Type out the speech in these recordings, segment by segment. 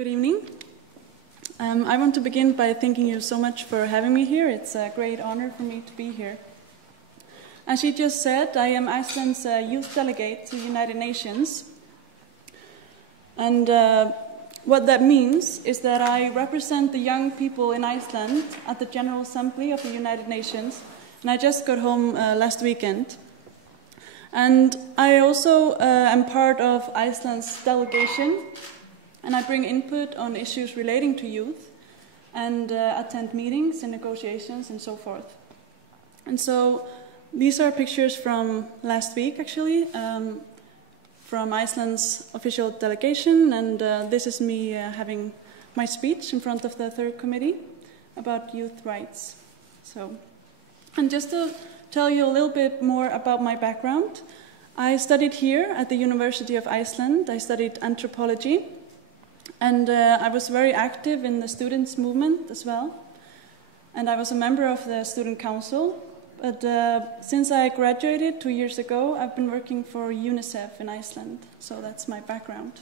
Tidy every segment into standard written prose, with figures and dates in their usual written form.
Good evening. I want to begin by thanking you so much for having me here. It's a great honor for me to be here. As she just said, I am Iceland's youth delegate to the United Nations. And what that means is that I represent the young people in Iceland at the General Assembly of the United Nations. And I just got home last weekend. And I also am part of Iceland's delegation, and I bring input on issues relating to youth and attend meetings and negotiations and so forth. And so these are pictures from last week, actually, from Iceland's official delegation, and this is me having my speech in front of the third committee about youth rights. And just to tell you a little bit more about my background, I studied here at the University of Iceland. I studied anthropology, and I was very active in the students' movement as well. And I was a member of the student council. But since I graduated 2 years ago, I've been working for UNICEF in Iceland. So that's my background.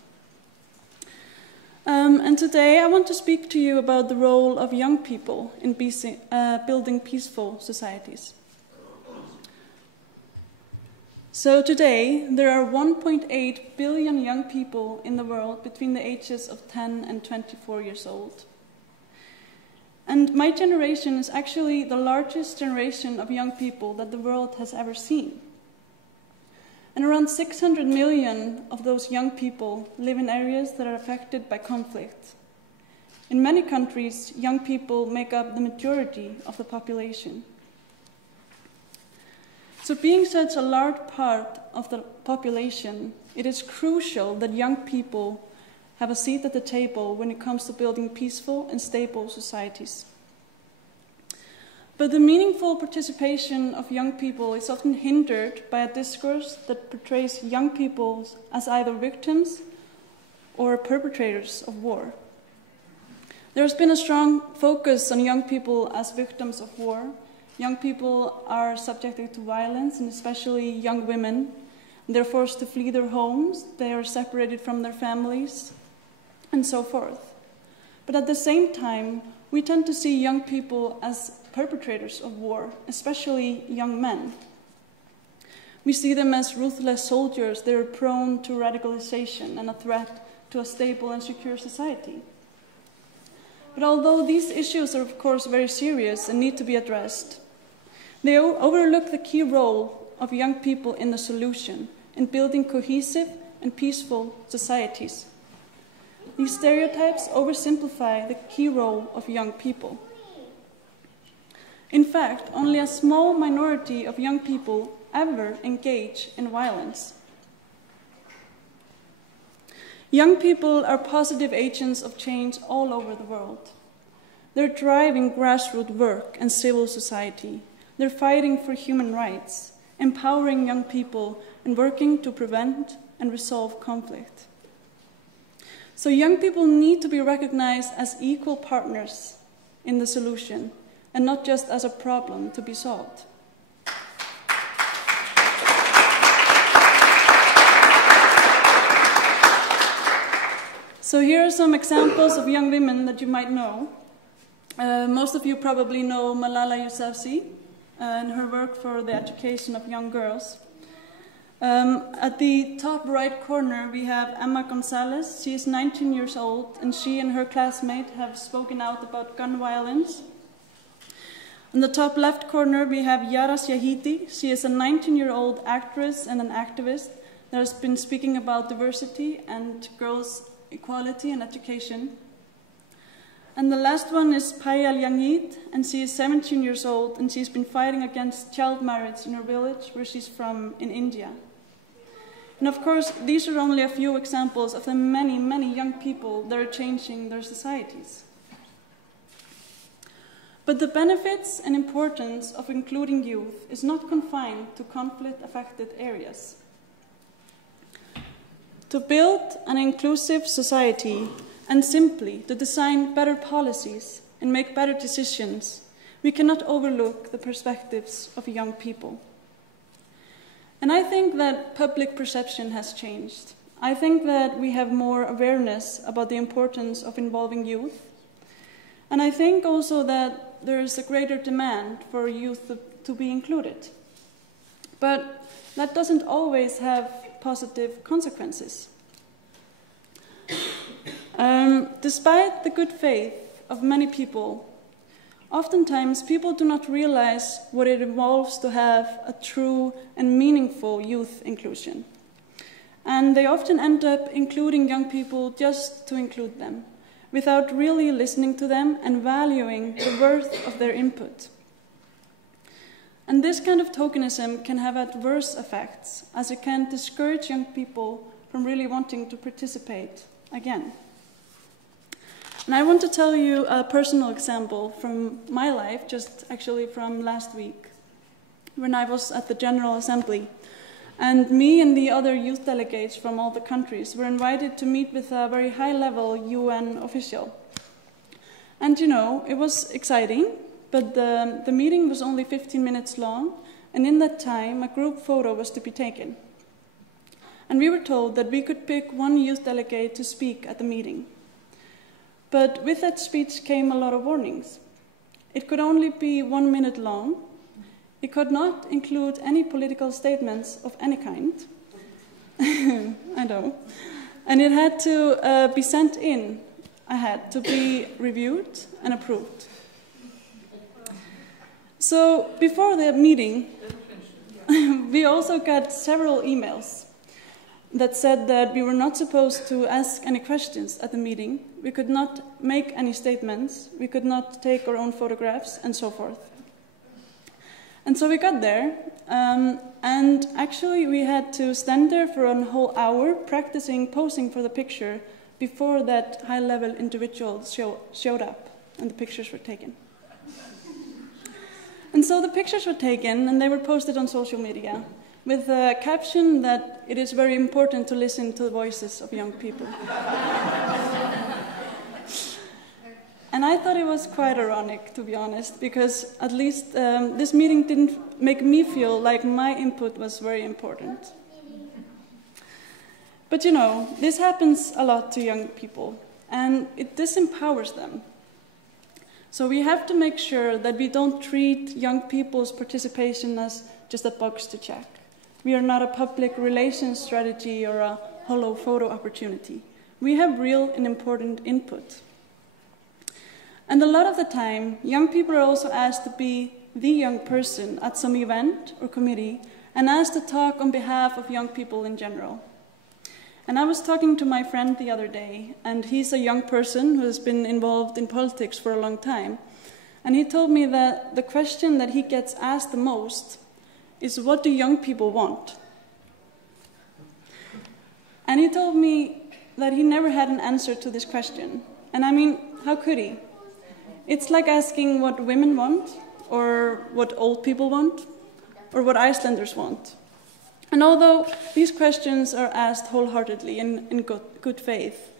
And today I want to speak to you about the role of young people in building peaceful societies. So today, there are 1.8 billion young people in the world between the ages of 10 and 24 years old. And my generation is actually the largest generation of young people that the world has ever seen. And around 600 million of those young people live in areas that are affected by conflict. In many countries, young people make up the majority of the population. So being such a large part of the population, it is crucial that young people have a seat at the table when it comes to building peaceful and stable societies. But the meaningful participation of young people is often hindered by a discourse that portrays young people as either victims or perpetrators of war. There has been a strong focus on young people as victims of war. Young people are subjected to violence, and especially young women. They're forced to flee their homes, they are separated from their families, and so forth. But at the same time, we tend to see young people as perpetrators of war, especially young men. We see them as ruthless soldiers. They're prone to radicalization and a threat to a stable and secure society. But although these issues are, of course, very serious and need to be addressed, they overlook the key role of young people in the solution, in building cohesive and peaceful societies. These stereotypes oversimplify the key role of young people. In fact, only a small minority of young people ever engage in violence. Young people are positive agents of change all over the world. They're driving grassroots work and civil society. They're fighting for human rights, empowering young people, and working to prevent and resolve conflict. So young people need to be recognized as equal partners in the solution, and not just as a problem to be solved. So here are some examples of young women that you might know. Most of you probably know Malala Yousafzai and her work for the education of young girls. At the top right corner, we have Emma Gonzalez. She is 19 years old, and she and her classmate have spoken out about gun violence. In the top left corner, we have Yara Shahidi. She is a 19-year-old actress and an activist that has been speaking about diversity and girls' equality and education. And the last one is Payal Yangid, and she is 17 years old, and she's been fighting against child marriage in her village, where she's from, in India. And of course, these are only a few examples of the many, many young people that are changing their societies. But the benefits and importance of including youth is not confined to conflict-affected areas. To build an inclusive society and simply to design better policies and make better decisions, we cannot overlook the perspectives of young people. And I think that public perception has changed. I think that we have more awareness about the importance of involving youth. And I think also that there is a greater demand for youth to be included. But that doesn't always have positive consequences. Despite the good faith of many people, oftentimes people do not realize what it involves to have a true and meaningful youth inclusion. And they often end up including young people just to include them, without really listening to them and valuing the worth of their input. And this kind of tokenism can have adverse effects, as it can discourage young people from really wanting to participate again. And I want to tell you a personal example from my life, just actually from last week, when I was at the General Assembly. And me and the other youth delegates from all the countries were invited to meet with a very high-level UN official. And it was exciting, but the meeting was only 15 minutes long, and in that time, a group photo was to be taken. And we were told that we could pick one youth delegate to speak at the meeting. But with that speech came a lot of warnings. It could only be 1 minute long. It could not include any political statements of any kind. I know. And it had to be sent in ahead to be reviewed and approved. So before the meeting, we also got several emails that said that we were not supposed to ask any questions at the meeting, we could not make any statements, we could not take our own photographs, and so forth. And so we got there, and actually we had to stand there for a whole hour practicing posing for the picture before that high-level individual showed up and the pictures were taken. And so the pictures were taken and they were posted on social media, with a caption that it is very important to listen to the voices of young people. And I thought it was quite ironic, to be honest, because at least this meeting didn't make me feel like my input was very important. But this happens a lot to young people, and it disempowers them. So we have to make sure that we don't treat young people's participation as just a box to check. We are not a public relations strategy or a hollow photo opportunity. We have real and important input. And a lot of the time, young people are also asked to be the young person at some event or committee and asked to talk on behalf of young people in general. And I was talking to my friend the other day, and he's a young person who has been involved in politics for a long time. And he told me that the question that he gets asked the most is, what do young people want? And he told me that he never had an answer to this question. And I mean, how could he? It's like asking what women want, or what old people want, or what Icelanders want. And although these questions are asked wholeheartedly in good faith,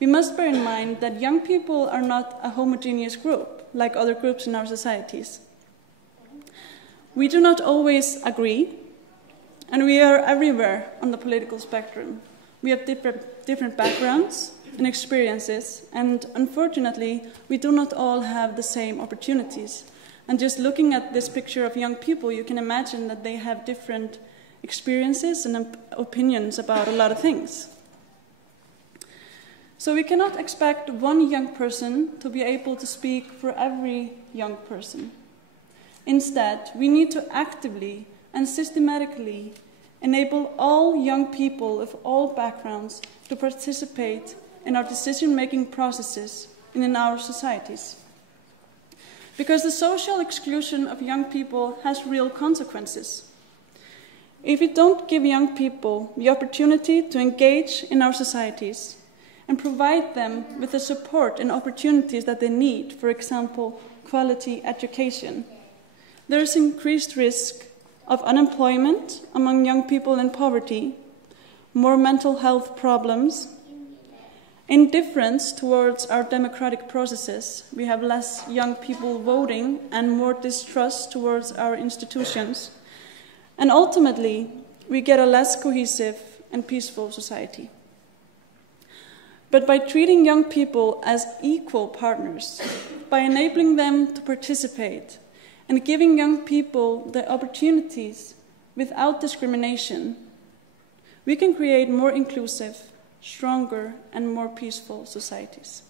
we must bear in mind that young people are not a homogeneous group, like other groups in our societies. We do not always agree, and we are everywhere on the political spectrum. We have different backgrounds and experiences, and unfortunately, we do not all have the same opportunities. And just looking at this picture of young people, you can imagine that they have different experiences and opinions about a lot of things. So we cannot expect one young person to be able to speak for every young person. Instead, we need to actively and systematically enable all young people of all backgrounds to participate in our decision-making processes and in our societies. Because the social exclusion of young people has real consequences. If we don't give young people the opportunity to engage in our societies and provide them with the support and opportunities that they need, for example, quality education, there is increased risk of unemployment among young people in poverty, more mental health problems, indifference towards our democratic processes. We have less young people voting and more distrust towards our institutions. And ultimately, we get a less cohesive and peaceful society. But by treating young people as equal partners, by enabling them to participate, and giving young people the opportunities without discrimination, we can create more inclusive, stronger, and more peaceful societies.